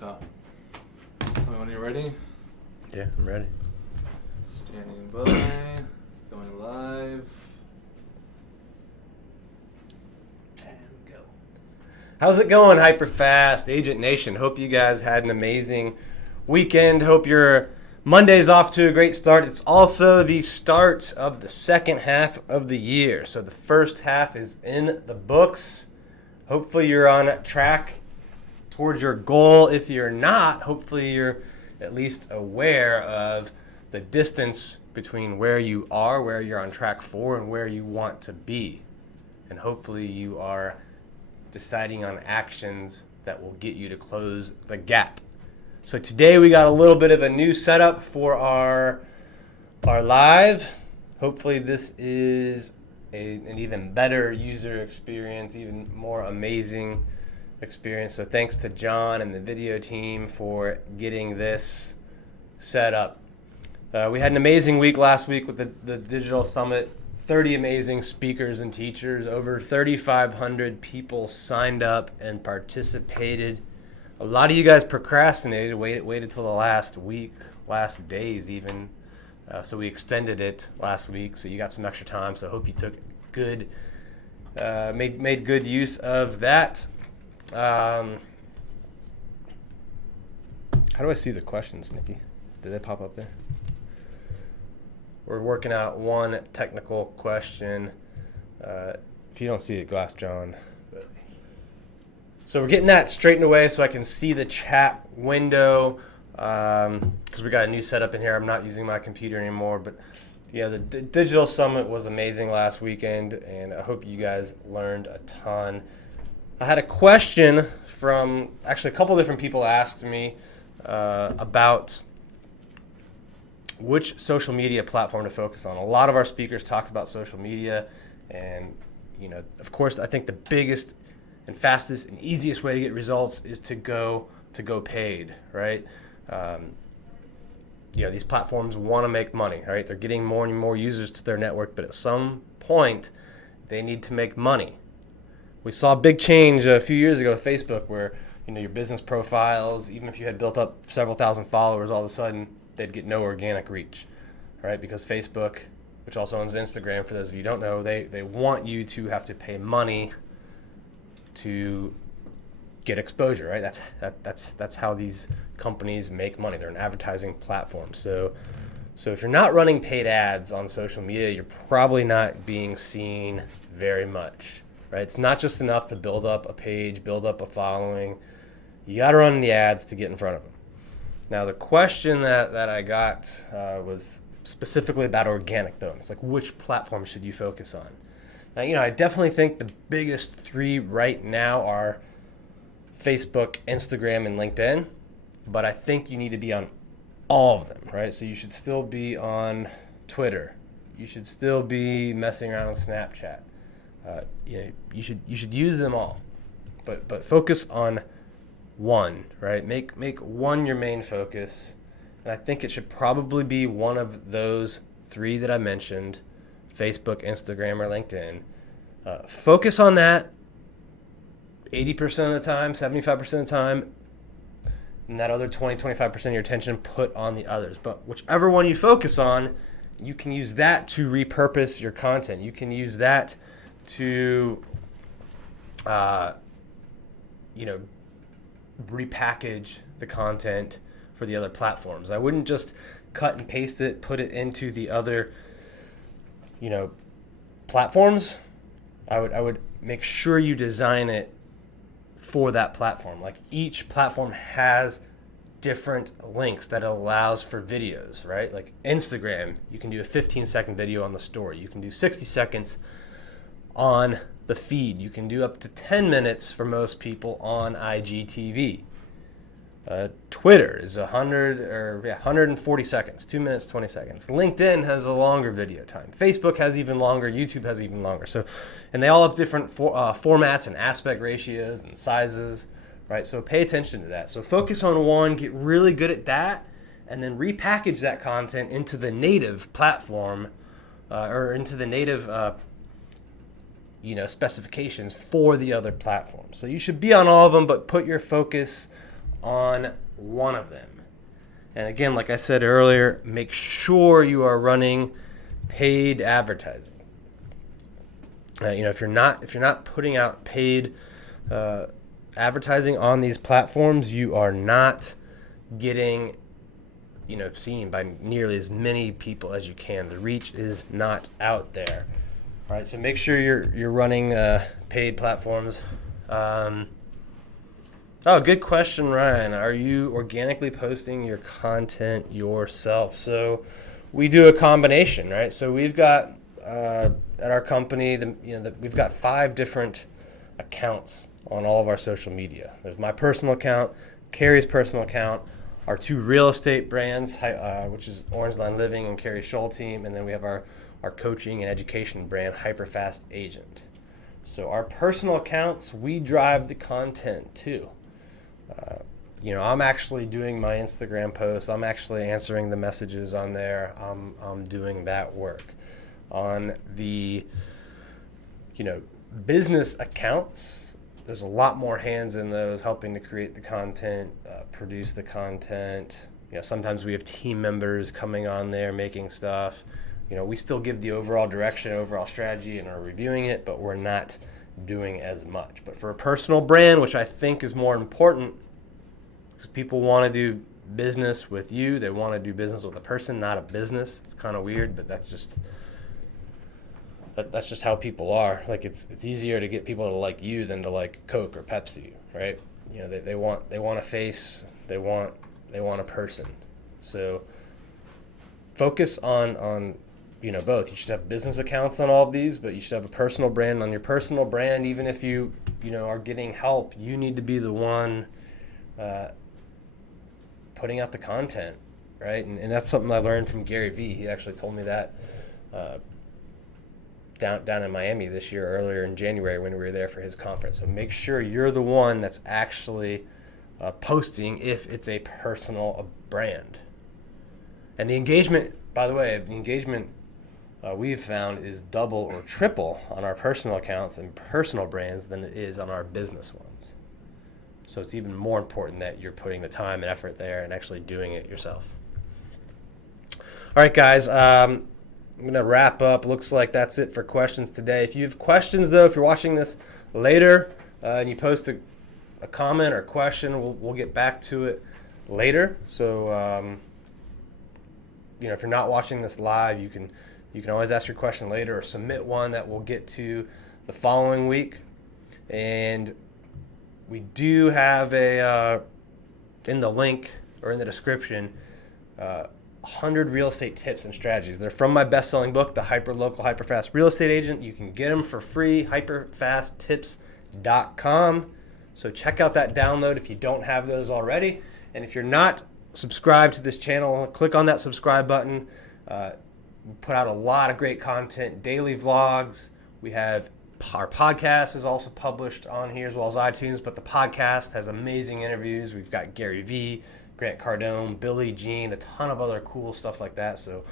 Okay. When you're ready? Yeah, I'm ready. Standing by. Going live. And go. How's it going, Hyperfast Agent Nation? Hope you guys had an amazing weekend. Hope your Monday's off to a great start. It's also the start of the second half of the year. So the first half is in the books. Hopefully you're on track towards your goal. If you're not, hopefully you're at least aware of the distance between where you are, where you're on track for, and where you want to be. And hopefully you are deciding on actions that will get you to close the gap. So today we got a little bit of a new setup for our live. Hopefully this is an even better user experience, even more amazing experience. So thanks to John and the video team for getting this set up. We had an amazing week last week with the Digital Summit. 30 amazing speakers and teachers. Over 3,500 people signed up and participated. A lot of you guys procrastinated, waited till the last week, last days even. So we extended it last week, so you got some extra time. So I hope you took good, made good use of that. How do I see the questions, Nikki? Did they pop up there? We're working out one technical question. If you don't see it, go ask John. So we're getting that straightened away so I can see the chat window, because we got a new setup in here. I'm not using my computer anymore, but yeah, the Digital Summit was amazing last weekend, and I hope you guys learned a ton. I had a question from, actually a couple different people asked me about which social media platform to focus on. A lot of our speakers talked about social media, and of course, I think the biggest and fastest and easiest way to get results is to go paid, right? These platforms want to make money, right? They're getting more and more users to their network, but at some point, they need to make money. We saw a big change a few years ago with Facebook, where your business profiles, even if you had built up several thousand followers, all of a sudden they'd get no organic reach, right? Because Facebook, which also owns Instagram, for those of you who don't know, they want you to have to pay money to get exposure, right? That's how these companies make money. They're an advertising platform. So if you're not running paid ads on social media, you're probably not being seen very much, right? It's not just enough to build up a page, build up a following. You got to run the ads to get in front of them. Now, the question that I got was specifically about organic, though. It's like, which platform should you focus on? Now, I definitely think the biggest three right now are Facebook, Instagram, and LinkedIn. But I think you need to be on all of them, right? So you should still be on Twitter. You should still be messing around with Snapchat. You should use them all, but focus on one, right? Make one your main focus, and I think it should probably be one of those three that I mentioned: Facebook, Instagram, or LinkedIn. Focus on that 80% of the time, 75% of the time, and that other 20-25% of your attention put on the others. But whichever one you focus on, you can use that to repurpose your content. You can use that to repackage the content for the other platforms. I wouldn't just cut and paste it, put it into the other platforms. I would make sure you design it for that platform. Like, each platform has different links that allows for videos, right? Like Instagram, you can do a 15-second video on the story. You can do 60 seconds on the feed. You can do up to 10 minutes for most people on IGTV. Twitter is 140 seconds, 2 minutes, 20 seconds. LinkedIn has a longer video time. Facebook has even longer. YouTube has even longer. And they all have different formats and aspect ratios and sizes, right? So pay attention to that. So focus on one, get really good at that, and then repackage that content into the native platform or into the native specifications for the other platforms. So you should be on all of them, but put your focus on one of them. And again, like I said earlier, make sure you are running paid advertising. If you're not putting out paid advertising on these platforms, you are not getting seen by nearly as many people as you can. The reach is not out there. All right, so make sure you're running paid platforms. Good question, Ryan. Are you organically posting your content yourself? So we do a combination, right? So we've got at our company, we've got 5 different accounts on all of our social media. There's my personal account, Carrie's personal account, our 2 real estate brands, which is Orange Line Living and Carrie Scholl Team, and then we have our coaching and education brand, Hyperfast Agent. So our personal accounts, we drive the content too. I'm actually doing my Instagram posts. I'm actually answering the messages on there. I'm doing that work. On the, business accounts, there's a lot more hands in those helping to create the content, produce the content. Sometimes we have team members coming on there making stuff. We still give the overall direction, overall strategy, and are reviewing it, but we're not doing as much. But for a personal brand, which I think is more important, because people want to do business with you, they want to do business with a person, not a business. It's kind of weird, but that's just how people are. Like it's easier to get people to like you than to like Coke or Pepsi, right? They want a face, they want a person. So focus on both. You should have business accounts on all of these, but you should have a personal brand. On your personal brand, even if you are getting help, you need to be the one putting out the content, right? And that's something I learned from Gary Vee. He actually told me that down in Miami this year, earlier in January when we were there for his conference. So make sure you're the one that's actually posting if it's a personal brand. And the engagement, by the way, we've found is double or triple on our personal accounts and personal brands than it is on our business ones. So it's even more important that you're putting the time and effort there and actually doing it yourself. All right, guys, I'm going to wrap up. Looks like that's it for questions today. If you have questions, though, if you're watching this later and you post a comment or question, we'll get back to it later. So, if you're not watching this live, you can always ask your question later or submit one that we'll get to the following week. And we do have in the link or in the description, 100 real estate tips and strategies. They're from my best-selling book, The Hyperlocal Hyperfast Real Estate Agent. You can get them for free, hyperfasttips.com. So check out that download if you don't have those already. And if you're not subscribed to this channel, click on that subscribe button. We put out a lot of great content, daily vlogs. We have our podcast is also published on here as well as iTunes, but the podcast has amazing interviews. We've got Gary Vee, Grant Cardone, Billy Jean, a ton of other cool stuff like that. So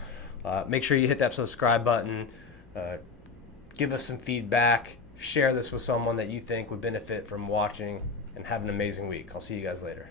make sure you hit that subscribe button. Give us some feedback. Share this with someone that you think would benefit from watching, and have an amazing week. I'll see you guys later.